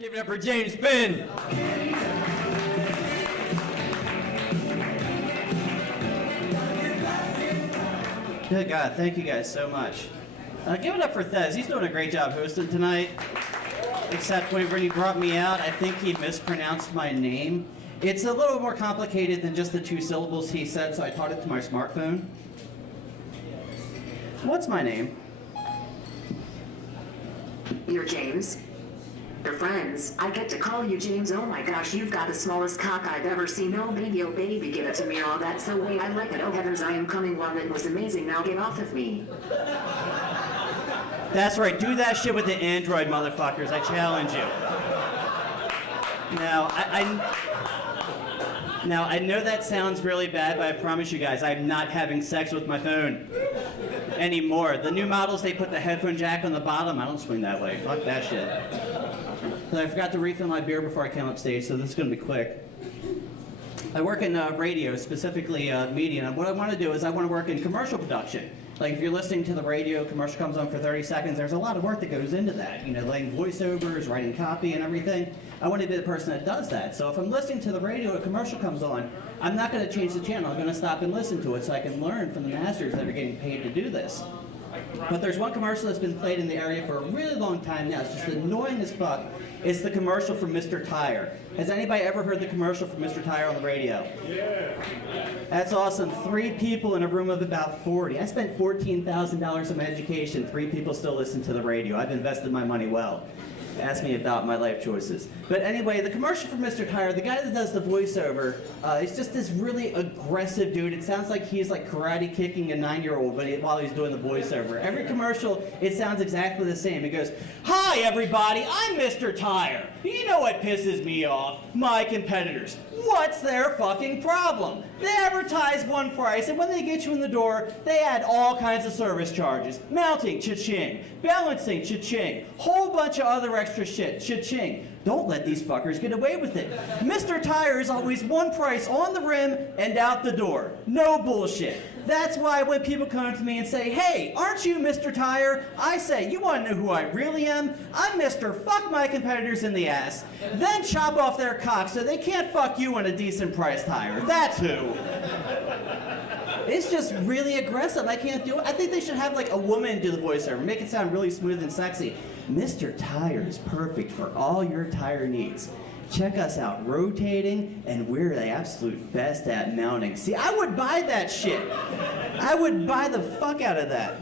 Give it up for James Finn. Good God, thank you guys so much. Give it up for Thez. He's doing a great job hosting tonight. Except when he brought me out, I think he mispronounced my name. It's a little more complicated than just the 2 syllables he said, so I taught it to my smartphone. What's my name? You're James. They're friends. I get to call you James. Oh my gosh, you've got the smallest cock I've ever seen. Oh baby, give it to me. Oh, that's the way I like it. Oh heavens, I am coming. Well, it was amazing. Now get off of me. That's right, do that shit with the Android, motherfuckers. I challenge you. Now, I know that sounds really bad, but I promise you guys, I'm not having sex with my phone anymore. The new models, they put the headphone jack on the bottom. I don't swing that way. Fuck that shit. I forgot to refill my beer before I came up stage, so this is going to be quick. I work in radio, specifically media, and what I want to do is I want to work in commercial production. Like if you're listening to the radio, commercial comes on for 30 seconds, there's a lot of work that goes into that. You know, laying voiceovers, writing copy and everything. I want to be the person that does that. So if I'm listening to the radio, a commercial comes on, I'm not going to change the channel. I'm going to stop and listen to it so I can learn from the masters that are getting paid to do this. But there's one commercial that's been played in the area for a really long time now. It's just annoying as fuck. It's the commercial for Mr. Tire. Has anybody ever heard the commercial for Mr. Tire on the radio? Yeah. That's awesome. 3 people in a room of about 40. I spent $14,000 on my education. 3 people still listen to the radio. I've invested my money well. Ask me about my life choices. But anyway, the commercial for Mr. Tire, the guy that does the voiceover, is just this really aggressive dude. It sounds like he's like karate kicking a 9-year-old while he's doing the voiceover. Every commercial, it sounds exactly the same. It goes, "Hi everybody, I'm Mr. Tire. You know what pisses me off? My competitors. What's their fucking problem? They advertise one price, and when they get you in the door, they add all kinds of service charges. Mounting, cha-ching. Balancing, cha-ching. Whole bunch of other extra shit, cha-ching. Don't let these fuckers get away with it. Mr. Tire is always one price on the rim and out the door. No bullshit. That's why when people come up to me and say, "Hey, aren't you Mr. Tire?" I say, "You want to know who I really am? I'm Mr. Fuck my competitors in the ass, then chop off their cock so they can't fuck you on a decent price tire. That's who." It's just really aggressive. I can't do it. I think they should have like a woman do the voiceover, make it sound really smooth and sexy. Mr. Tire is perfect for all your tire needs. Check us out rotating, and we're the absolute best at mounting. See, I would buy that shit. I would buy the fuck out of that.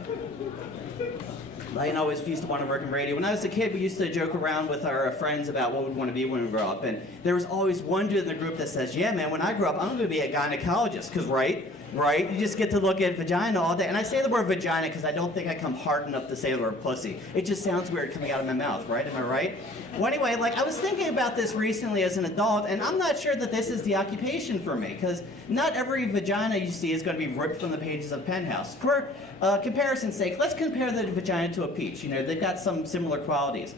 I always used to want to work in radio. When I was a kid, we used to joke around with our friends about what we'd want to be when we grow up. And there was always one dude in the group that says, "Yeah, man, when I grow up, I'm going to be a gynecologist." Because, right? You just get to look at vagina all day. And I say the word vagina because I don't think I come hard enough to say the word pussy. It just sounds weird coming out of my mouth, right? Am I right? Well, anyway, like I was thinking about this recently as an adult, and I'm not sure that this is the occupation for me, because not every vagina you see is going to be ripped from the pages of Penthouse. For comparison's sake, let's compare the vagina to a peach. You know, they've got some similar qualities.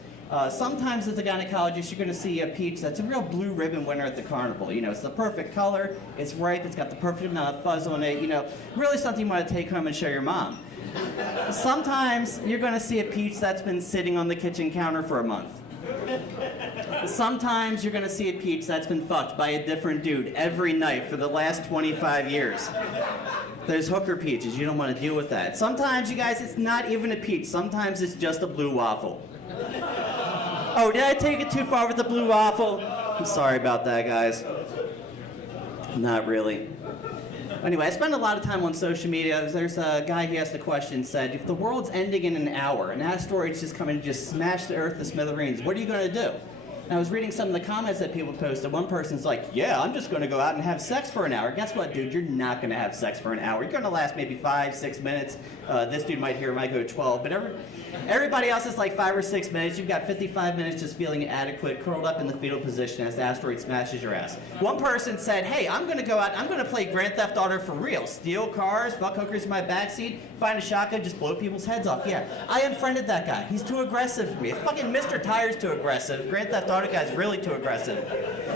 Sometimes as a gynecologist, you're going to see a peach that's a real blue ribbon winner at the carnival. You know, it's the perfect color, it's ripe, it's got the perfect amount of fuzz on it, you know, really something you want to take home and show your mom. Sometimes you're going to see a peach that's been sitting on the kitchen counter for a month. Sometimes you're going to see a peach that's been fucked by a different dude every night for the last 25 years. There's hooker peaches, you don't want to deal with that. Sometimes, you guys, it's not even a peach. Sometimes it's just a blue waffle. Oh, did I take it too far with the blue waffle? I'm sorry about that, guys. Not really. Anyway, I spend a lot of time on social media. There's a guy who asked a question, said, if the world's ending in an hour, an asteroid's just coming to just smash the Earth to smithereens, what are you going to do? And I was reading some of the comments that people posted. One person's like, yeah, I'm just going to go out and have sex for an hour. Guess what, dude? You're not going to have sex for an hour. You're going to last maybe 5-6 minutes. This dude might go 12. But everybody else is like 5 or 6 minutes. You've got 55 minutes just feeling inadequate, curled up in the fetal position as the asteroid smashes your ass. One person said, hey, I'm going to go out. I'm going to play Grand Theft Auto for real. Steal cars, fuck hookers in my backseat, find a shotgun, just blow people's heads off. Yeah, I unfriended that guy. He's too aggressive for me. Fucking Mr. Tire's too aggressive. Grand Theft Auto guy's really too aggressive.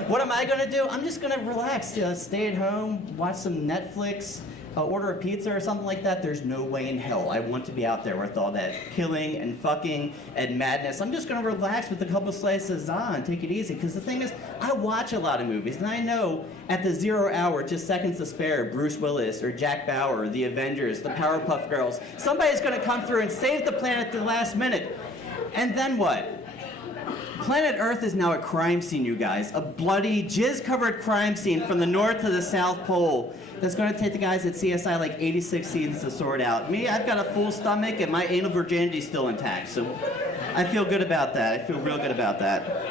What am I going to do? I'm just going to relax, stay at home, watch some Netflix, order a pizza or something like that, there's no way in hell I want to be out there with all that killing and fucking and madness. I'm just gonna relax with a couple slices on, take it easy. Because the thing is, I watch a lot of movies, and I know at the 0 hour, just seconds to spare, Bruce Willis or Jack Bauer, the Avengers, the Powerpuff Girls, somebody's gonna come through and save the planet at the last minute. And then what? Planet Earth is now a crime scene, you guys. A bloody, jizz-covered crime scene from the North to the South Pole that's going to take the guys at CSI like 86 seasons to sort out. Me, I've got a full stomach and my anal virginity's still intact, so I feel good about that. I feel real good about that.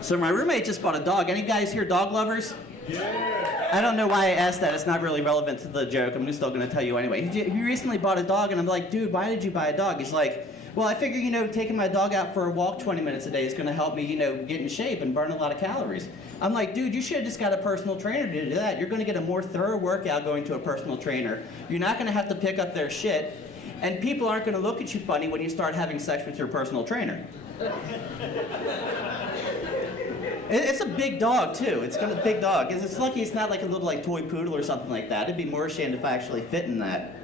So my roommate just bought a dog. Any guys here dog lovers? Yeah. I don't know why I asked that. It's not really relevant to the joke. I'm just still going to tell you anyway. He recently bought a dog, and I'm like, dude, why did you buy a dog? He's like, well, I figure, taking my dog out for a walk 20 minutes a day is going to help me, get in shape and burn a lot of calories. I'm like, dude, you should have just got a personal trainer to do that. You're going to get a more thorough workout going to a personal trainer. You're not going to have to pick up their shit, and people aren't going to look at you funny when you start having sex with your personal trainer. It's a big dog, too. It's got a big dog. It's lucky it's not like a little toy poodle or something like that. I'd be more ashamed if I actually fit in that.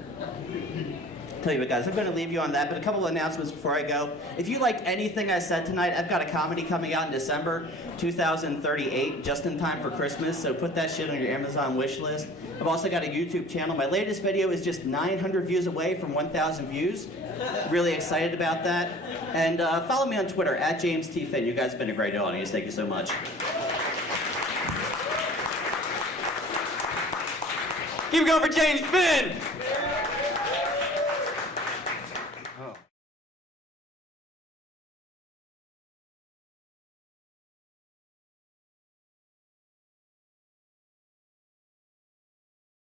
Tell you what, guys, I'm going to leave you on that, but a couple of announcements before I go. If you liked anything I said tonight, I've got a comedy coming out in December 2038, just in time for Christmas, so put that shit on your Amazon wish list. I've also got a YouTube channel. My latest video is just 900 views away from 1,000 views. Really excited about that. And follow me on Twitter, @JamesTFinn. You guys have been a great audience. Thank you so much. Keep going for James Finn!